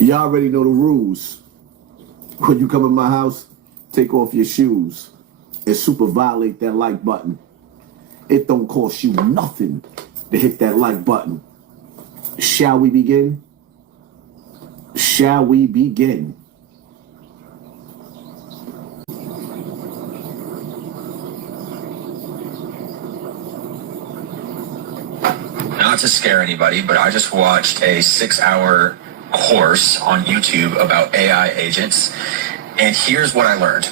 Y'all already know the rules. When you come in my house, take off your shoes and super violate that like button. It don't cost you nothing to hit that like button. Shall we begin? Shall we begin? Not to scare anybody, but I just watched a 6-hour course on YouTube about AI agents, and here's what I learned.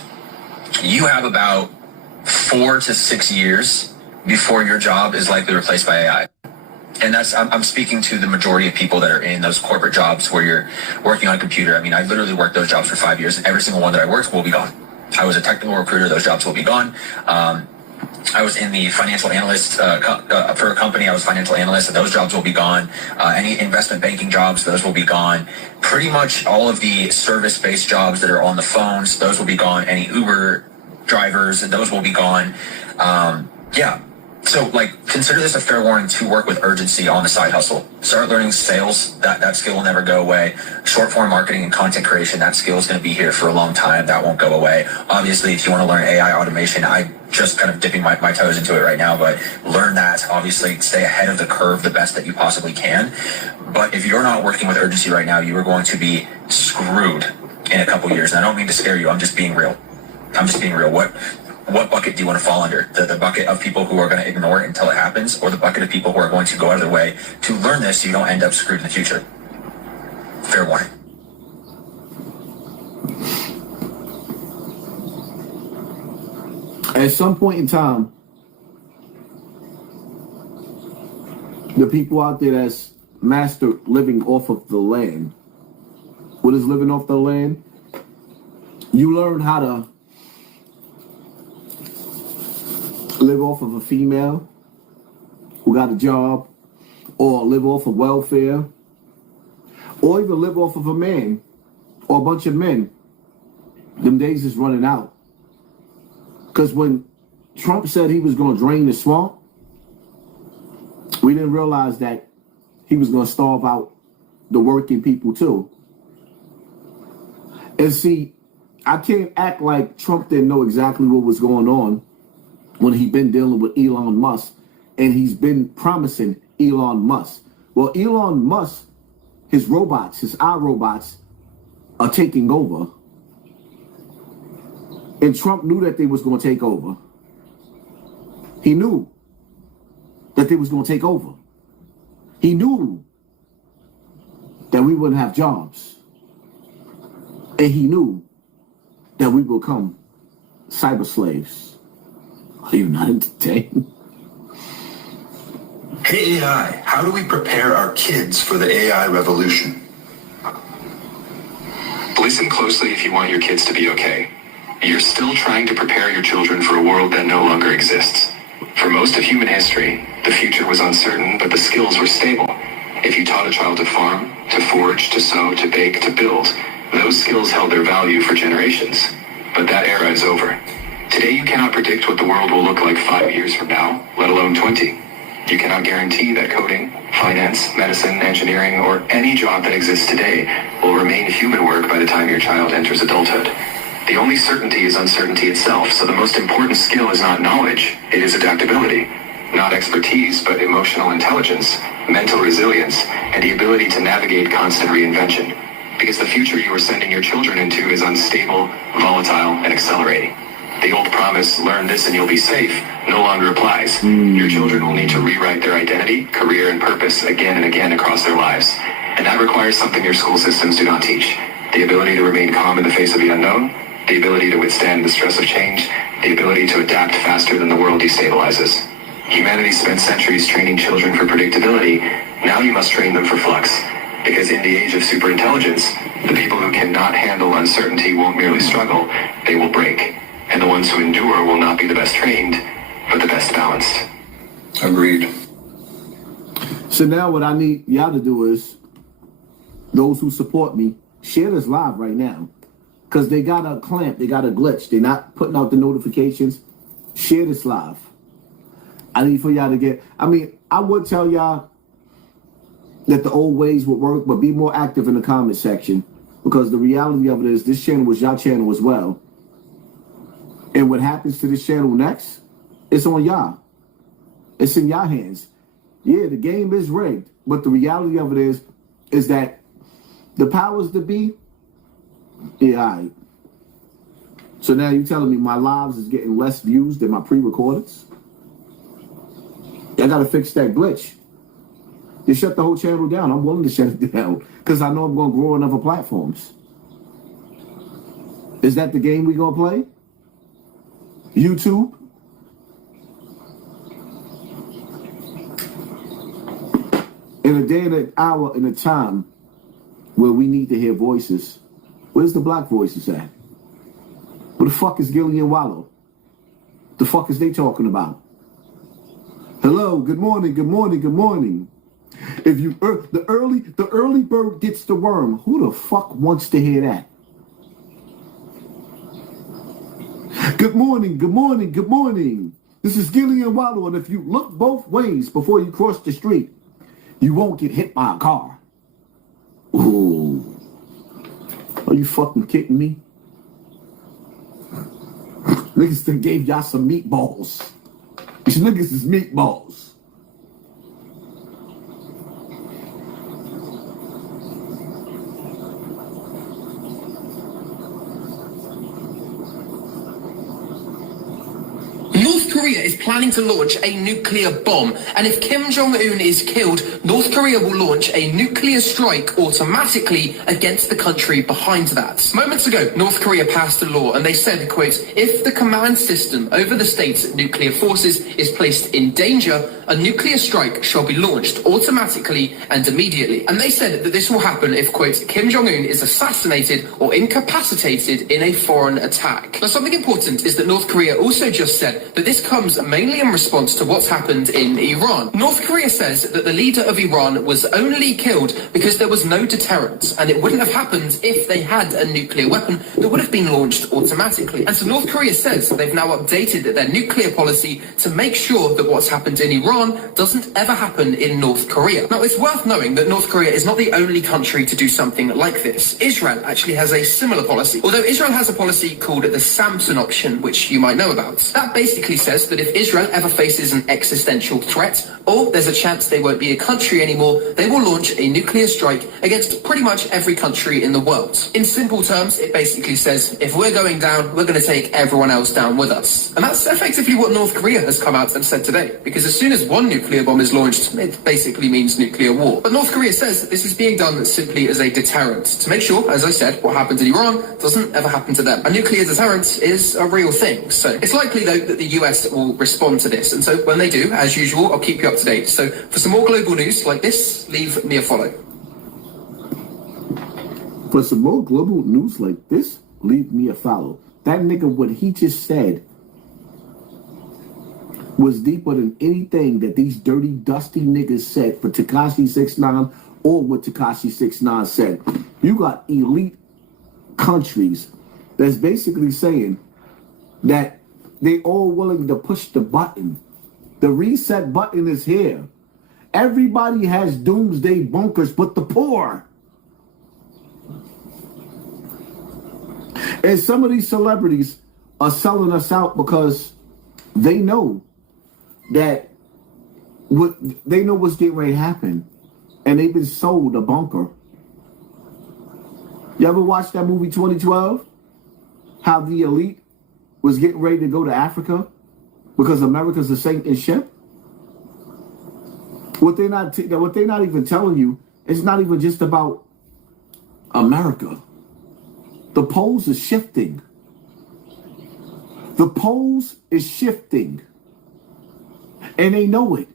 You have about 4 to 6 years before your job is likely replaced by AI. And I'm speaking to the majority of people that are in those corporate jobs where you're working on a computer. I mean, I literally worked those jobs for 5 years, and every single one that I worked will be gone. I was a technical recruiter. Those jobs will be gone. I was in the financial analyst for a company. I was a financial analyst, and those jobs will be gone. Any investment banking jobs, those will be gone. Pretty much all of the service-based jobs that are on the phones, those will be gone. Any Uber drivers, those will be gone. Yeah. So, consider this a fair warning to work with urgency on the side hustle. Start learning sales. That skill will never go away. Short form marketing and content creation, that skill is going to be here for a long time. That won't go away. Obviously, if you want to learn AI automation, I'm just kind of dipping my toes into it right now, but learn that. Obviously, stay ahead of the curve the best that you possibly can. But if you're not working with urgency right now, you are going to be screwed in a couple years. And I don't mean to scare you. I'm just being real. What bucket do you want to fall under? The bucket of people who are going to ignore it until it happens, or the bucket of people who are going to go out of their way to learn this so you don't end up screwed in the future? Fair warning. At some point in time, the people out there that's mastered living off of the land. What is living off the land? You learn how to live off of a female who got a job, or live off of welfare, or even live off of a man or a bunch of men. Them days is running out. Because when Trump said he was going to drain the swamp, we didn't realize that he was going to starve out the working people too. And see, I can't act like Trump didn't know exactly what was going on when he's been dealing with Elon Musk, and he's been promising Elon Musk. Well, Elon Musk, his robots, his iRobots, are taking over. And Trump knew that they was going to take over. He knew that they was going to take over. He knew that we wouldn't have jobs. And he knew that we will become cyber slaves. Are you not entertained? Hey AI, how do we prepare our kids for the AI revolution? Listen closely if you want your kids to be okay. You're still trying to prepare your children for a world that no longer exists. For most of human history, the future was uncertain, but the skills were stable. If you taught a child to farm, to forge, to sew, to bake, to build, those skills held their value for generations. But that era is over. Today you cannot predict what the world will look like 5 years from now, let alone 20. You cannot guarantee that coding, finance, medicine, engineering, or any job that exists today will remain human work by the time your child enters adulthood. The only certainty is uncertainty itself, so the most important skill is not knowledge, it is adaptability. Not expertise, but emotional intelligence, mental resilience, and the ability to navigate constant reinvention. Because the future you are sending your children into is unstable, volatile, and accelerating. The old promise, learn this and you'll be safe, no longer applies. Your children will need to rewrite their identity, career, and purpose again and again across their lives. And that requires something your school systems do not teach. The ability to remain calm in the face of the unknown, the ability to withstand the stress of change, the ability to adapt faster than the world destabilizes. Humanity spent centuries training children for predictability. Now you must train them for flux. Because in the age of superintelligence, the people who cannot handle uncertainty won't merely struggle, they will break. And the ones who endure will not be the best trained, but the best balanced. Agreed. So now what I need y'all to do is, those who support me, share this live right now. Because they got a clamp, they got a glitch. They're not putting out the notifications. Share this live. I need for y'all to get, I would tell y'all that the old ways would work, but be more active in the comment section. Because the reality of it is this channel was your channel as well. And what happens to this channel next, it's on y'all. It's in y'all hands. Yeah, the game is rigged. But the reality of it is that the powers that be, yeah, all right. So now you're telling me my lives is getting less views than my pre-recordeds? I gotta fix that glitch. You shut the whole channel down. I'm willing to shut it down because I know I'm gonna grow on other platforms. Is that the game we gonna play? YouTube? In a day and an hour and a time where we need to hear voices, where's the black voices at? Where the fuck is Gillian Wallow? The fuck is they talking about? Hello, good morning, good morning, good morning. If you the early bird gets the worm, who the fuck wants to hear that? Good morning, good morning, good morning. This is Gillian Wallow, and if you look both ways before you cross the street, you won't get hit by a car. Ooh. Are you fucking kidding me? Niggas done gave y'all some meatballs. These niggas is meatballs. North Korea is planning to launch a nuclear bomb, and if Kim Jong-un is killed, North Korea will launch a nuclear strike automatically against the country behind that. Moments ago, North Korea passed a law, and they said, quote, if the command system over the state's nuclear forces is placed in danger, a nuclear strike shall be launched automatically and immediately. And they said that this will happen if, quote, Kim Jong-un is assassinated or incapacitated in a foreign attack. Now, something important is that North Korea also just said that this comes mainly in response to what's happened in Iran. North Korea says that the leader of Iran was only killed because there was no deterrent, and it wouldn't have happened if they had a nuclear weapon that would have been launched automatically. And so North Korea says they've now updated their nuclear policy to make sure that what's happened in Iran doesn't ever happen in North Korea. Now, it's worth knowing that North Korea is not the only country to do something like this. Israel actually has a similar policy, although Israel has a policy called the Samson option, which you might know about. That basically says that if Israel ever faces an existential threat, or there's a chance they won't be a country anymore, they will launch a nuclear strike against pretty much every country in the world. In simple terms, it basically says, if we're going down, we're going to take everyone else down with us. And that's effectively what North Korea has come out and said today, because as soon as one nuclear bomb is launched, it basically means nuclear war. But North Korea says that this is being done simply as a deterrent, to make sure, as I said, what happened in Iran doesn't ever happen to them. A nuclear deterrent is a real thing, so it's likely, though, that the US will respond to this, and so when they do, as usual, I'll keep you up to date. So for some more global news like this, leave me a follow. For some more global news like this, leave me a follow. That nigga, what he just said was deeper than anything that these dirty, dusty niggas said for Tekashi 6ix9ine or what Tekashi 6ix9ine said. You got elite countries that's basically saying that they all willing to push the button. The reset button is here. Everybody has doomsday bunkers but the poor. And some of these celebrities are selling us out because they know that they know what's getting ready to happen, and they've been sold a bunker. You ever watch that movie 2012? How the elite was getting ready to go to Africa because America's a sinking ship? What they're not even telling you, it's not even just about America. The poles is shifting. The poles is shifting. And they know it.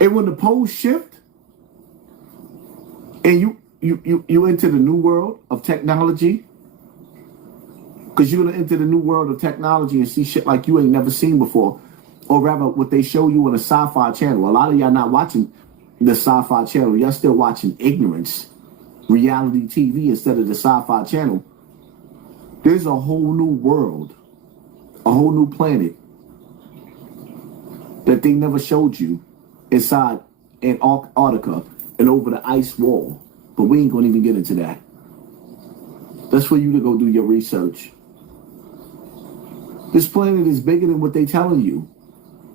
And when the poles shift, and you enter the new world of technology, because you're gonna enter the new world of technology and see shit like you ain't never seen before, or rather, what they show you on a sci-fi channel. A lot of y'all not watching the sci-fi channel. Y'all still watching ignorance. reality TV instead of the Sci-Fi Channel. There's a whole new world, a whole new planet that they never showed you inside Antarctica and over the ice wall. But we ain't gonna even get into that. That's for you to go do your research. This planet is bigger than what they telling you.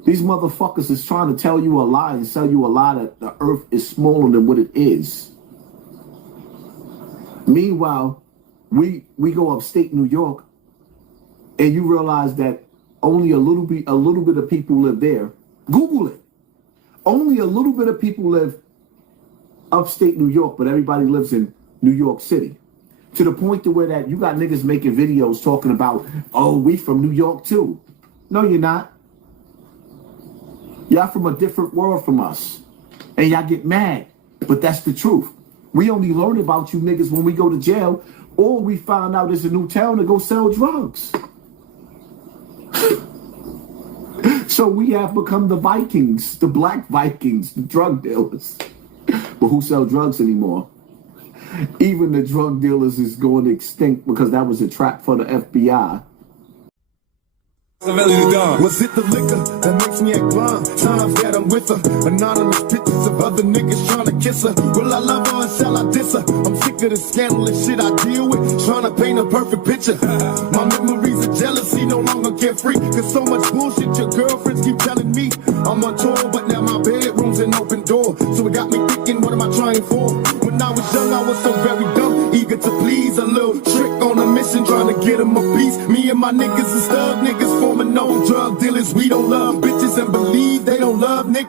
These motherfuckers is trying to tell you a lie and sell you a lie that the earth is smaller than what it is. Meanwhile, we go upstate New York and you realize that only a little bit of people live there. Google it. Only a little bit of people live upstate New York, but everybody lives in New York City. To the point to where that you got niggas making videos talking about, oh, we from New York too. No, you're not. Y'all from a different world from us. And y'all get mad. But that's the truth. We only learn about you niggas when we go to jail, or we find out there's a new town to go sell drugs. So we have become the Vikings, the black Vikings, the drug dealers. But who sell drugs anymore? Even the drug dealers is going extinct because that was a trap for the FBI. Was it the liquor that makes me act blind? Times that I'm with her, anonymous pictures of other niggas trying to kiss her. Will I love her or shall I diss her? I'm sick of the scandalous shit I deal with, trying to paint a perfect picture. My memories of jealousy no longer carefree, cause so much bullshit your girlfriends keep telling me. I'm on tour, but now my bedroom's an open door, so it got me thinking, what am I trying for? When I was young, I was so very dumb, eager to please. A little trick on a mission, trying to get him a piece. Me and my niggas is thug niggas, forming no drug dealers. We don't love bitches and believe they don't love niggas.